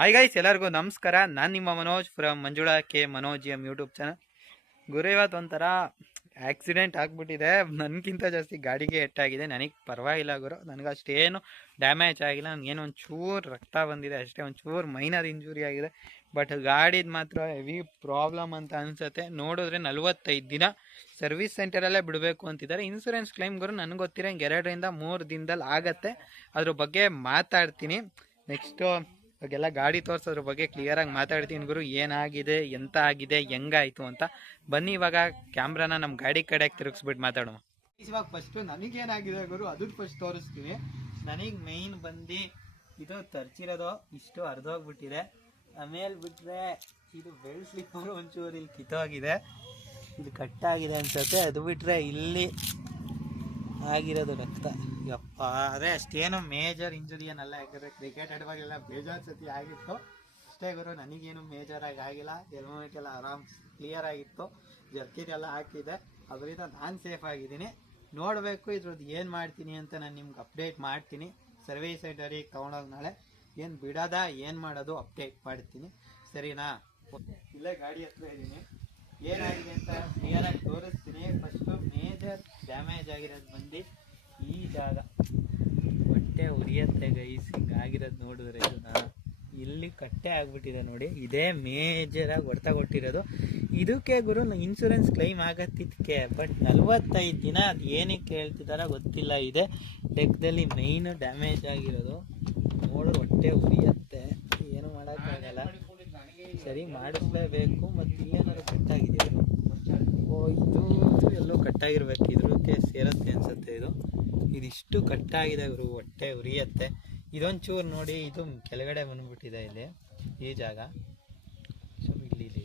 Hi guys ಎಲ್ಲರಿಗೂ ನಮಸ್ಕಾರ. ನಾನು ನಿಮ್ಮ Manoj from Manjula K Manoj M YouTube channel ಗುರು ಇವತ್ತು ಒಂಥರ ಆಕ್ಸಿಡೆಂಟ್ ಆಗಿಬಿಟ್ಟಿದೆ. ನನಗಿಂತ ಜಾಸ್ತಿ ಗಾಡಿಗೆ ಎಟ್ಟಾಗಿದೆ. ನನಗೆ ಪರವಾಗಿಲ್ಲ ಗುರು. ನನಗೆ ಅಷ್ಟೇನು ಡ್ಯಾಮೇಜ್ ಆಗಿಲ್ಲ. ನನಗೇನು ಒಂದು ಚೂರು ರಕ್ತ ಬಂದಿದೆ. ಅಷ್ಟೇ ಒಂದು ಚೂರು ಮೈನರ್ ಇಂಜುರಿ ಆಗಿದೆ. ಬಟ್ ಗಾಡಿದು ಮಾತ್ರ ಹೆವಿ ಪ್ರಾಬ್ಲಮ್ ಅಂತ ಅನಿಸುತ್ತೆ. ನೋಡಿದ್ರೆ ನಲ್ವತ್ತೈದು ದಿನ ಸರ್ವಿಸ್ ಸೆಂಟರಲ್ಲೇ ಬಿಡಬೇಕು ಅಂತಿದ್ದಾರೆ. ಇನ್ಸೂರೆನ್ಸ್ ಕ್ಲೈಮ್ ಗುರು, ನನಗೆ ಗೊತ್ತಿರಂಗೆ ಎರಡರಿಂದ ಮೂರು ದಿನದಲ್ಲಿ ಆಗತ್ತೆ. ಅದ್ರ ಬಗ್ಗೆ ಮಾತಾಡ್ತೀನಿ. ನೆಕ್ಸ್ಟು ಇವಾಗೆಲ್ಲ ಗಾಡಿ ತೋರ್ಸೋದ್ರ ಬಗ್ಗೆ ಕ್ಲಿಯರಾಗಿ ಮಾತಾಡ್ತೀನಿ ಗುರು. ಏನಾಗಿದೆ, ಎಂತ ಆಗಿದೆ, ಹೆಂಗಾಯ್ತು ಅಂತ. ಬನ್ನಿ ಇವಾಗ ಕ್ಯಾಮ್ರಾನ ನಮ್ಮ ಗಾಡಿ ಕಡೆಗೆ ತಿರುಗಿಸ್ಬಿಟ್ಟು ಮಾತಾಡೋಣ. ಇವಾಗ ಫಸ್ಟು ನನಗೇನಾಗಿದೆ ಗುರು, ಅದನ್ನ ಫಸ್ಟ್ ತೋರಿಸ್ತೀನಿ. ನನಗೆ ಮೇಯ್ನ್ ಬಂದು ಇದು ತರ್ಚಿರೋದು ಇಷ್ಟು ಹರಿದೋಗ್ಬಿಟ್ಟಿದೆ ಆಮೇಲೆ ಬಿಟ್ಟರೆ ಇದು ಬೆಲ್ ಒಂಚೂರು ಇಲ್ಲಿ ಕಿತ್ತೋಗಿದೆ. ಇದು ಕಟ್ಟಾಗಿದೆ ಅನ್ಸುತ್ತೆ. ಅದು ಬಿಟ್ಟರೆ ಇಲ್ಲಿ ಆಗಿರೋದು ರಕ್ತ. ಯಪ್ಪ, ಅದೇ ಅಷ್ಟೇನು ಮೇಜರ್ ಇಂಜುರಿ ಏನಲ್ಲ ಯಾಕಂದರೆ ಕ್ರಿಕೆಟ್ ಆಡುವಾಗೆಲ್ಲ ಬೇಜಾರು ಸತಿ ಆಗಿತ್ತು. ಅಷ್ಟೇ ಗುರು, ನನಗೇನು ಮೇಜರ್ ಆಗಿ ಆಗಿಲ್ಲ. ಎಲ್ಲ ಆರಾಮ್ ಕ್ಲಿಯರ್ ಆಗಿತ್ತು. ಜರ್ಕಿನ್ ಎಲ್ಲ ಹಾಕಿದೆ ಅದರಿಂದ ನಾನು ಸೇಫ್ ಆಗಿದ್ದೀನಿ. ನೋಡಬೇಕು ಇದ್ರದ್ದು ಏನು ಮಾಡ್ತೀನಿ ಅಂತ ನಾನು ನಿಮ್ಗೆ ಅಪ್ಡೇಟ್ ಮಾಡ್ತೀನಿ. ಸರ್ವಿಸ್ ಸೆಂಟರಿಗೆ ತೊಗೊಂಡೋಗ ನಾಳೆ ಏನು ಬಿಡೋದ, ಏನು ಮಾಡೋದು ಅಪ್ಡೇಟ್ ಮಾಡ್ತೀನಿ. ಸರಿನಾ? ಇಲ್ಲೇ ಗಾಡಿ ಹತ್ರ ಇದ್ದೀನಿ. ಏನಾಗಿದೆ ಅಂತ ಕ್ಲಿಯರಾಗಿ ತೋರಿಸ್ತೀನಿ. ಫಸ್ಟು ಡ್ಯಾಮೇಜ್ ಆಗಿರೋದು ಬಂದು ಈ ಜಾಗ. ಹೊಟ್ಟೆ ಉರಿಯತ್ತೆ ಗೈಸ್ ಹಿಂಗಾಗಿರೋದು ನೋಡಿದ್ರೆ ಇದನ್ನ ಇಲ್ಲಿ ಕಟ್ಟೆ ಆಗ್ಬಿಟ್ಟಿದೆ ನೋಡಿ. ಇದೇ ಮೇಜರಾಗಿ ಹೊಡ್ತಾ ಕೊಟ್ಟಿರೋದು ಇದಕ್ಕೆ ಗುರು ಇನ್ಸೂರೆನ್ಸ್ ಕ್ಲೈಮ್ ಆಗತ್ತಿದ್ದಕ್ಕೆ ಬಟ್ ನಲ್ವತ್ತೈದು ದಿನ ಅದು ಏನಕ್ಕೆ ಹೇಳ್ತಿದಾರ ಗೊತ್ತಿಲ್ಲ. ಇದೆ ಲೆಕ್ಕದಲ್ಲಿ ಮೈನ್ ಡ್ಯಾಮೇಜ್ ಆಗಿರೋದು. ನೋಡಿದ್ರೆ ಹೊಟ್ಟೆ ಉರಿಯತ್ತೆ. ಏನು ಮಾಡೋಕ್ಕಾಗಲ್ಲ. ಸರಿ, ಮಾಡಿಸ್ಲೇಬೇಕು ಮತ್ತು ಇಲ್ಲೇನಾದ್ರು ಕಟ್ಟಾಗಿದೆ ಇದು ಇದು ಎಲ್ಲೋ ಕಟ್ಟಾಗಿರ್ಬೇಕು. ಇದ್ರಕ್ಕೆ ಸೇರತ್ತೆ ಅನ್ಸುತ್ತೆ ಇದು. ಇದಿಷ್ಟು ಕಟ್ಟಾಗಿದೆ ಗುರು, ಹೊಟ್ಟೆ ಉರಿಯತ್ತೆ. ಇದೊಂಚೂರು ನೋಡಿ, ಇದು ಕೆಳಗಡೆ ಬಂದ್ಬಿಟ್ಟಿದೆ ಇಲ್ಲಿ, ಈ ಜಾಗ. ಇಲ್ಲಿ ಇಲ್ಲಿ.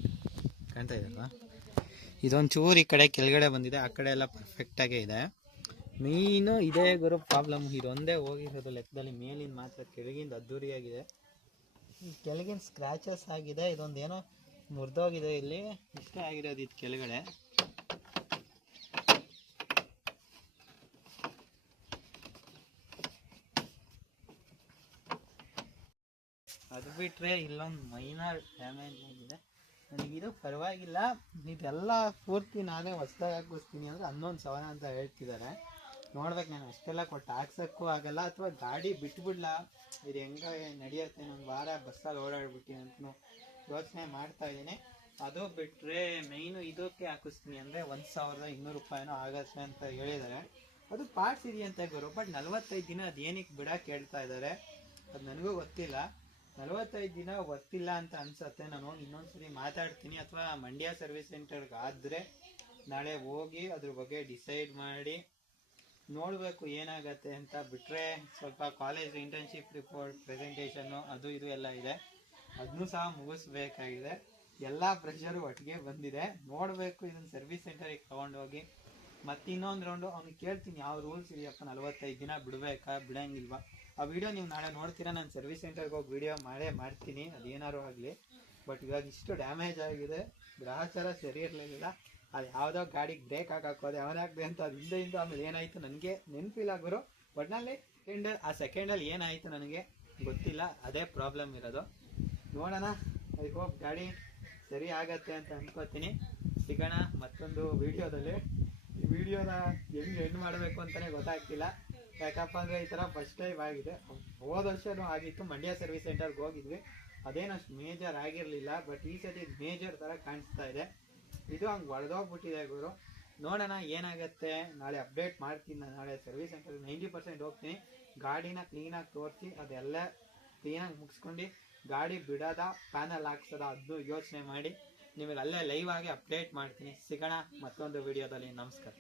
ಕಾಣ್ತಾ ಇದಲ್ವಾ? ಇದೊಂಚೂರು ಈ ಕಡೆ ಕೆಳಗಡೆ ಬಂದಿದೆ, ಆ ಕಡೆ ಎಲ್ಲ ಪರ್ಫೆಕ್ಟಾಗೇ ಇದೆ. ಮೀನು ಇದೇ ಗುರು ಪ್ರಾಬ್ಲಮ್ ಇದೊಂದೇ ಹೋಗಿರೋದು ಲೆಕ್ಕದಲ್ಲಿ ಮೇಲಿನ ಮಾತ್ರ ಕೆಳಗಿಂದ ಅದ್ದೂರಿಯಾಗಿದೆ. ಕೆಳಗಿನ ಸ್ಕ್ರಾಚಸ್ ಆಗಿದೆ, ಇದೊಂದೇನೋ ಮುರಿದೋಗಿದೆ ಇಲ್ಲಿ. ಇಷ್ಟ ಆಗಿರೋದು ಇದು ಕೆಳಗಡೆ. ಅದು ಬಿಟ್ರೆ ಇಲ್ಲೊಂದು ಮೈನರ್ ಡ್ಯಾಮೇಜ್ ಆಗಿದೆ. ನನಗಿದು ಪರವಾಗಿಲ್ಲ. ಇದೆಲ್ಲ ಪೂರ್ತಿ ನಾನೇ ಹೊಸ್ದಾಗಿ ಹಾಕಿಸ್ತೀನಿ ಅಂದರೆ ಹನ್ನೊಂದು ಸಾವಿರ ಅಂತ ಹೇಳ್ತಿದ್ದಾರೆ. ನೋಡ್ಬೇಕು ನಾನು ಅಷ್ಟೆಲ್ಲ ಕೊಟ್ಟು ಹಾಕ್ಸೋಕ್ಕೂ ಆಗಲ್ಲ. ಅಥವಾ ಗಾಡಿ ಬಿಟ್ಬಿಡ್ಲ? ಇದು ಹೆಂಗೆ ನಡೆಯುತ್ತೆ? ಒಂದು ವಾರ ಬಸ್ಸಲ್ಲಿ ಓಡಾಡ್ಬಿಟ್ಟು ಅಂತಲೂ ಯೋಚನೆ ಮಾಡ್ತಾ ಇದ್ದೀನಿ. ಅದು ಬಿಟ್ಟರೆ ಮೈನು ಇದಕ್ಕೆ ಹಾಕಿಸ್ತೀನಿ ಅಂದರೆ ಒಂದು ಸಾವಿರದ ಇನ್ನೂರು ರೂಪಾಯಿನೋ ಆಗತ್ತೆ ಅಂತ ಹೇಳಿದ್ದಾರೆ. ಅದು ಪಾರ್ಟ್ಸ್ ಇದೆಯಂತೆ ಗುರು ಬಟ್ ನಲ್ವತ್ತೈದು ದಿನ ಅದು ಏನಕ್ಕೆ ಬಿಡಕ್ಕೆ ಹೇಳ್ತಾ ಇದ್ದಾರೆ. ಅದು ನನಗೂ ಗೊತ್ತಿಲ್ಲ. ನಲವತ್ತೈದು ದಿನ ಗೊತ್ತಿಲ್ಲ ಅಂತ ಅನ್ಸತ್ತೆ. ನಾನು ಇನ್ನೊಂದ್ಸರಿ ಮಾತಾಡ್ತೀನಿ. ಅಥವಾ ಮಂಡ್ಯ ಸರ್ವಿಸ್ ಸೆಂಟರ್ಗೆ ಆದರೆ ನಾಳೆ ಹೋಗಿ ಅದ್ರ ಬಗ್ಗೆ ಡಿಸೈಡ್ ಮಾಡಿ ನೋಡಬೇಕು ಏನಾಗತ್ತೆ ಅಂತ ಬಿಟ್ಟರೆ ಸ್ವಲ್ಪ ಕಾಲೇಜ್ ಇಂಟರ್ನ್ಶಿಪ್ ರಿಪೋರ್ಟ್ ಪ್ರೆಸೆಂಟೇಷನ್ನು ಅದು ಇದು ಎಲ್ಲ ಇದೆ. ಅದನ್ನೂ ಸಹ ಮುಗಿಸ್ಬೇಕಾಗಿದೆ. ಎಲ್ಲ ಪ್ರೆಷರು ಒಟ್ಟಿಗೆ ಬಂದಿದೆ. ನೋಡಬೇಕು ಇದನ್ನ ಸರ್ವಿಸ್ ಸೆಂಟರಿಗೆ ತಗೊಂಡೋಗಿ. ಮತ್ತೆ ಇನ್ನೊಂದು ರೌಂಡು ಅವ್ನಿಗೆ ಕೇಳ್ತೀನಿ ಯಾವ ರೂಲ್ಸ್ ಇದೆಯಪ್ಪ ನಲ್ವತ್ತೈದು ದಿನ ಬಿಡಬೇಕಾ, ಬಿಡಂಗಿಲ್ವಾ? ಆ ವಿಡಿಯೋ ನೀವು ನಾಳೆ ನೋಡ್ತೀರಾ, ನಾನು ಸರ್ವಿಸ್ ಸೆಂಟರ್ಗೆ ಹೋಗಿ ವಿಡಿಯೋ ಮಾಡೇ ಮಾಡ್ತೀನಿ ಅದೇನಾರು ಆಗಲಿ. ಬಟ್ ಇವಾಗ ಇಷ್ಟು ಡ್ಯಾಮೇಜ್ ಆಗಿದೆ, ಗ್ರಾಹಕರ ಸರಿ ಇರಲಿಲ್ಲ. ಅದು ಯಾವುದೋ ಗಾಡಿಗೆ ಬ್ರೇಕ್ ಹಾಕೋದು ಯಾವನಾಗ್ದೆ ಅಂತ ಅದು ಹಿಂದೆ ಹಿಂದೆ ಆಮೇಲೆ ಏನಾಯಿತು ನನಗೆ ನೆನಪಿಲ್ಲ ಗುರು. ಒಟ್ನಲ್ಲಿ ಸೆಕೆಂಡ್ ಆ ಸೆಕೆಂಡಲ್ಲಿ ಏನಾಯಿತು ನನಗೆ ಗೊತ್ತಿಲ್ಲ, ಅದೇ ಪ್ರಾಬ್ಲಮ್ ಇರೋದು. ನೋಡೋಣ ಐ ಹೋಪ್ ಗಾಡಿ ಸರಿ ಆಗತ್ತೆ ಅಂತ ಅನ್ಕೋತೀನಿ. ಸಿಗೋಣ ಮತ್ತೊಂದು ವಿಡಿಯೋದಲ್ಲಿ ಈ ವಿಡಿಯೋನ ಹೆಂಗೆ ಎಂಡ್ ಮಾಡಬೇಕು ಅಂತಲೇ ಗೊತ್ತಾಗ್ತಿಲ್ಲ. ಯಾಕಪ್ಪ ಅಂದರೆ ಈ ಥರ ಫಸ್ಟ್ ಟೈಮ್ ಆಗಿದೆ. ಹೋದ ವರ್ಷನೂ ಆಗಿತ್ತು. ಮಂಡ್ಯ ಸರ್ವಿಸ್ ಸೆಂಟರ್ಗೆ ಹೋಗಿದ್ವಿ. ಅದೇನಷ್ಟು ಮೇಜರ್ ಆಗಿರಲಿಲ್ಲ ಬಟ್ ಈ ಸತಿ ಮೇಜರ್ ಥರ ಕಾಣಿಸ್ತಾ ಇದೆ. ಇದು ಹಂಗೆ ಒಡೆದೋಗ್ಬಿಟ್ಟಿದೆ ಗುರು. ನೋಡೋಣ ಏನಾಗುತ್ತೆ. ನಾಳೆ ಅಪ್ಡೇಟ್ ಮಾಡ್ತೀನಿ ನಾಳೆ ಸರ್ವಿಸ್ ಸೆಂಟರ್ ನೈಂಟಿ ಪರ್ಸೆಂಟ್ ಹೋಗ್ತೀನಿ. ಗಾಡಿನ ಕ್ಲೀನಾಗಿ ತೋರಿಸಿ, ಅದೆಲ್ಲ ಕ್ಲೀನಾಗಿ ಮುಗಿಸ್ಕೊಂಡು ಗಾಡಿ ಬಿಡೋದ ಪ್ಯಾನಲ್ ಹಾಕ್ಸೋದ ಅದನ್ನು ಯೋಚನೆ ಮಾಡಿ. ನಿಮಗೆ ಅಲ್ಲೇ ಲೈವ್ ಆಗಿ ಅಪ್ಡೇಟ್ ಮಾಡ್ತೀನಿ. ಸಿಗೋಣ ಮತ್ತೊಂದು ವಿಡಿಯೋದಲ್ಲಿ ನಮಸ್ಕಾರ.